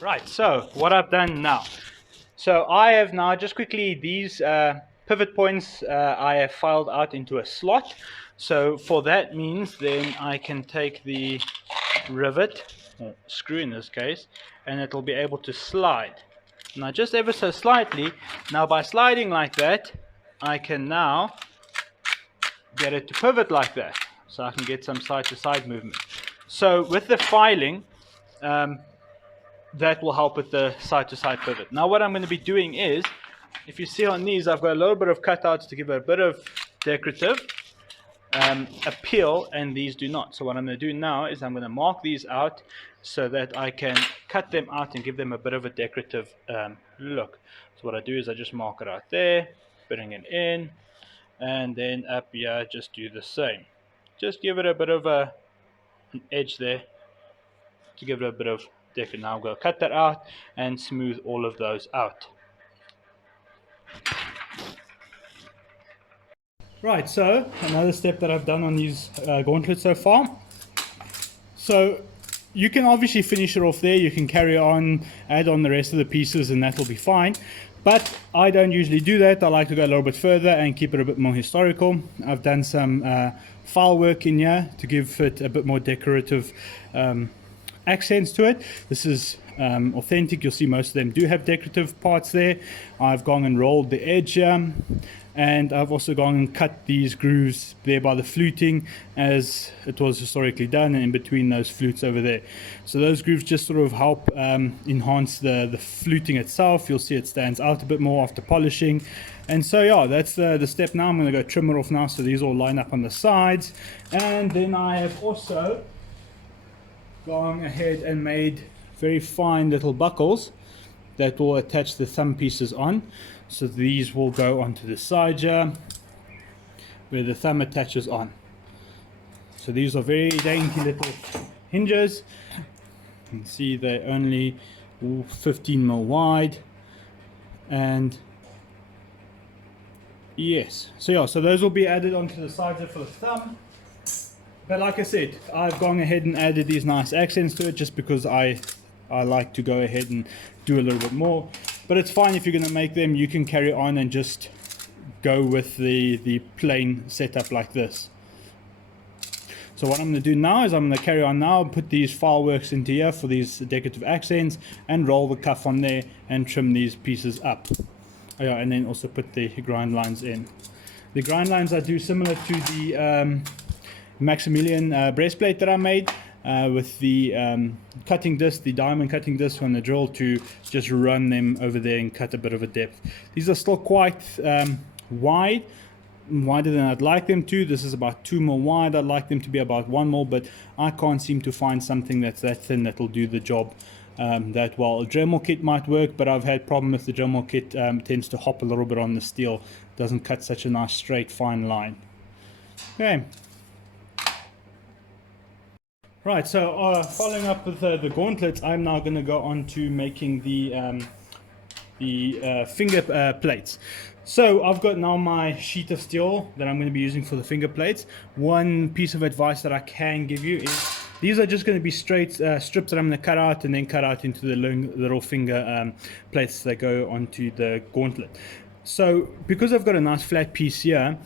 Right, so what I've done now. So I have now just quickly these pivot points I have filed out into a slot. So for that means then I can take the rivet, or screw in this case, and it'll be able to slide. Now just ever so slightly. Now by sliding like that, I can now get it to pivot like that. So I can get some side to side movement. So with the filing, that will help with the side to side pivot. Now what I'm going to be doing is, if you see on these, I've got a little bit of cutouts to give it a bit of decorative appeal, and these do not. So what I'm going to do now is I'm going to mark these out so that I can cut them out and give them a bit of a decorative look. So what I do is I just mark it out there, bring it in, and then up here just do the same. Just give it a bit of an edge there to give it a bit of decorative. Now I'm going to cut that out and smooth all of those out. Right, so another step that I've done on these gauntlets so far. So you can obviously finish it off there, you can carry on, add on the rest of the pieces, and that will be fine. But I don't usually do that. I like to go a little bit further and keep it a bit more historical. I've done some file work in here to give it a bit more decorative accents to it. This is authentic. You'll see most of them do have decorative parts there. I've gone and rolled the edge and I've also gone and cut these grooves there by the fluting as it was historically done, and in between those flutes over there. So those grooves just sort of help enhance the fluting itself. You'll see it stands out a bit more after polishing. And so yeah, that's the step now. I'm going to go trim it off now so these all line up on the sides. And then I have also gone ahead and made very fine little buckles that will attach the thumb pieces on. So these will go onto the side here where the thumb attaches on. So these are very dainty little hinges. You can see they're only 15mm wide, and yes, so yeah, so those will be added onto the sides there for the thumb. But like I said, I've gone ahead and added these nice accents to it just because I like to go ahead and do a little bit more. But it's fine if you're going to make them, you can carry on and just go with the plain setup like this. So what I'm going to do now is I'm going to carry on now, put these file works into here for these decorative accents, and roll the cuff on there and trim these pieces up. Oh yeah, and then also put the grind lines in. The grind lines I do similar to the Maximilian breastplate that I made with the cutting disc, the diamond cutting disc on the drill, to just run them over there and cut a bit of a depth. These are still quite wide, wider than I'd like them to. This is about 2mm wide. I'd like them to be about 1mm, but I can't seem to find something that's that thin that'll do the job that well. A Dremel kit might work, but I've had problem with the Dremel kit. Tends to hop a little bit on the steel, doesn't cut such a nice straight fine line. Okay. Right, so following up with the gauntlets, I'm now going to go on to making the finger plates. So I've got now my sheet of steel that I'm going to be using for the finger plates. One piece of advice that I can give you is these are just going to be straight strips that I'm going to cut out and then cut out into the little finger plates that go onto the gauntlet. So because I've got a nice flat piece here,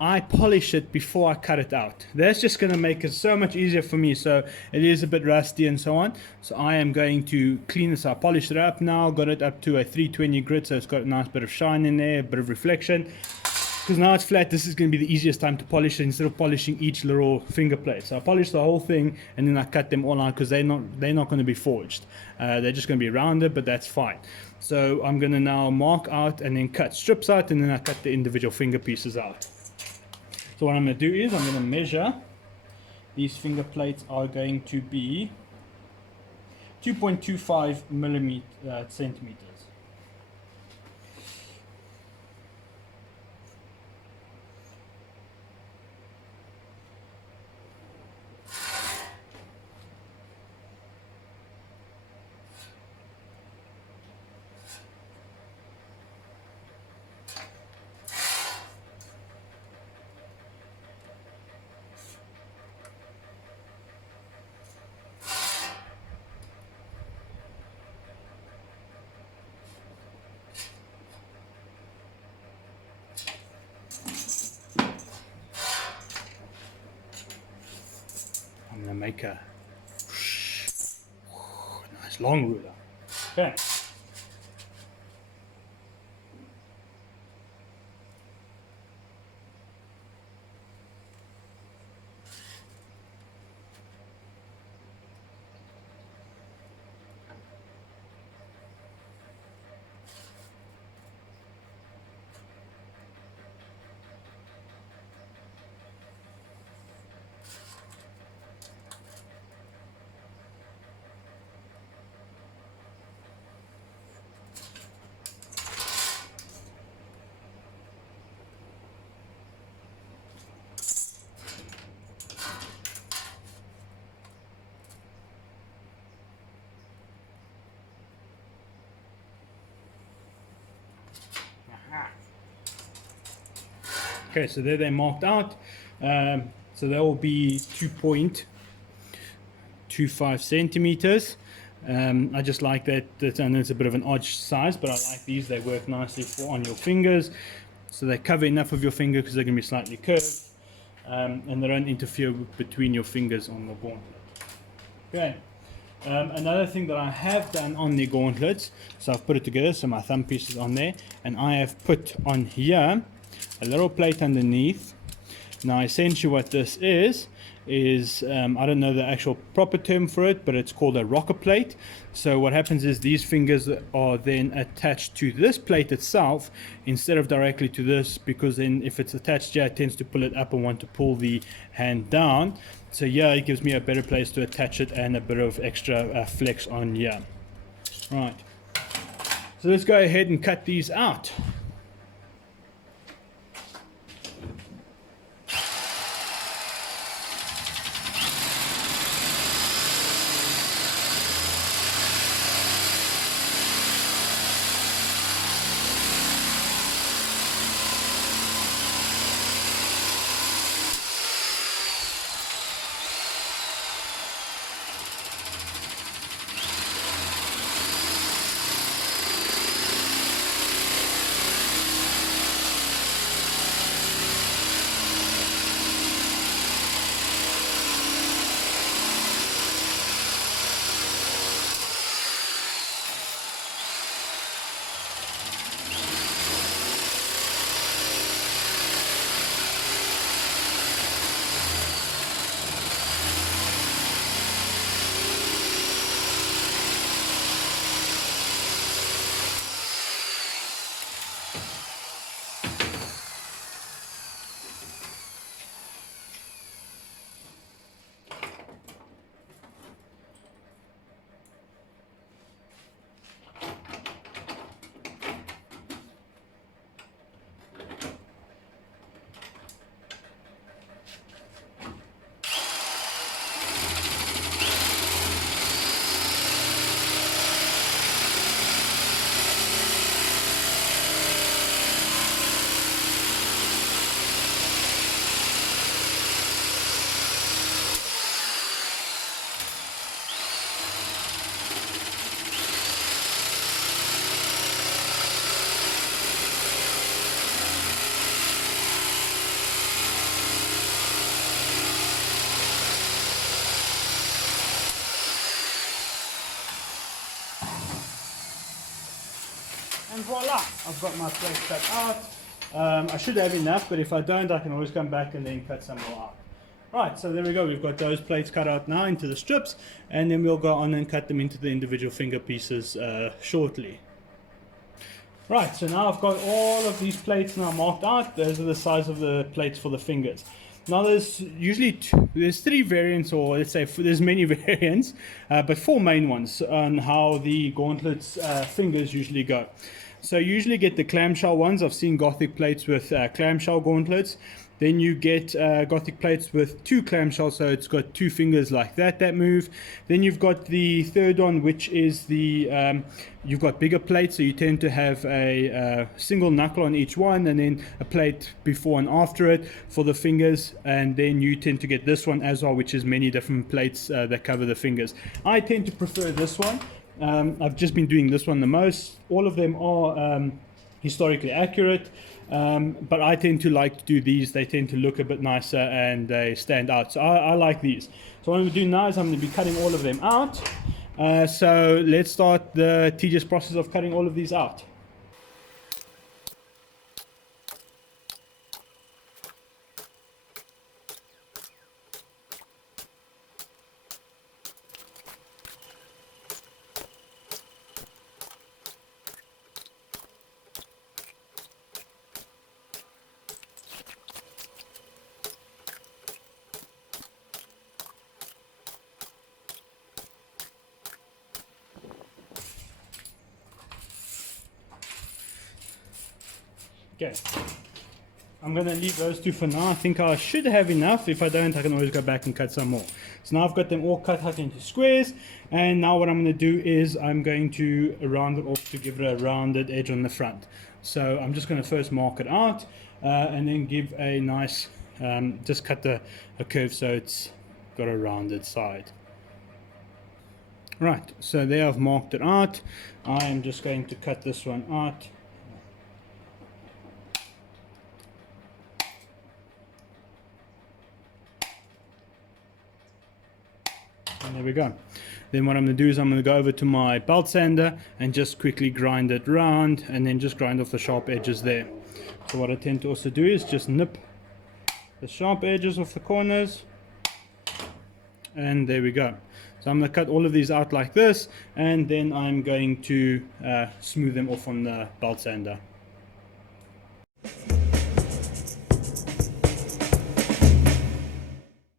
I polish it before I cut it out. That's just going to make it so much easier for me. So it is a bit rusty and so on. So I am going to clean this up, polish it up now, got it up to a 320 grit, so it's got a nice bit of shine in there, a bit of reflection. Because now it's flat, this is going to be the easiest time to polish it instead of polishing each little finger plate. So I polish the whole thing and then I cut them all out because they're not going to be forged. They're just going to be rounded, but that's fine. So I'm going to now mark out and then cut strips out, and then I cut the individual finger pieces out. So what I'm going to do is I'm going to measure. These finger plates are going to be 2.25 centimeters. and then make a nice long ruler. Okay. Okay, so there they're marked out. So that will be 2.25 centimeters. I just like that, and it's a bit of an odd size, but I like these. They work nicely on your fingers. So they cover enough of your finger because they're going to be slightly curved. And they don't interfere between your fingers on the gauntlet. Okay. Another thing that I have done on the gauntlets, so I've put it together, so my thumb piece is on there, and I have put on here a little plate underneath. Now essentially what this is I don't know the actual proper term for it, but it's called a rocker plate. So what happens is these fingers are then attached to this plate itself instead of directly to this, because then if it's attached here, it tends to pull it up and want to pull the hand down. So yeah, it gives me a better place to attach it and a bit of extra flex on here. Right, so let's go ahead and cut these out. And voila, I've got my plate cut out. I should have enough, but if I don't, I can always come back and then cut some more out. Right, so there we go. We've got those plates cut out now into the strips, and then we'll go on and cut them into the individual finger pieces shortly. Right, so now I've got all of these plates now marked out. Those are the size of the plates for the fingers. Now there's usually there's three variants, or let's say there's many variants, but four main ones on how the gauntlets fingers usually go. So you usually get the clamshell ones. I've seen Gothic plates with clamshell gauntlets. Then you get Gothic plates with two clamshells, so it's got two fingers like that move. Then you've got the third one, which is the you've got bigger plates, so you tend to have a single knuckle on each one, and then a plate before and after it for the fingers. And then you tend to get this one as well, which is many different plates that cover the fingers. I tend to prefer this one. I've just been doing this one the most. All of them are historically accurate. But I tend to like to do these. They tend to look a bit nicer and they stand out. So I like these. So what I'm going to do now is I'm going to be cutting all of them out. So let's start the tedious process of cutting all of these out. Okay, I'm going to leave those two for now. I think I should have enough. If I don't, I can always go back and cut some more. So now I've got them all cut out into squares, and now what I'm going to do is I'm going to round it off to give it a rounded edge on the front. So I'm just going to first mark it out and then give a nice, just cut a curve so it's got a rounded side. Right, so there I've marked it out. I am just going to cut this one out. And there we go. Then what I'm going to do is I'm going to go over to my belt sander and just quickly grind it round, and then just grind off the sharp edges there. So what I tend to also do is just nip the sharp edges off the corners, and there we go. So I'm going to cut all of these out like this, and then I'm going to smooth them off on the belt sander.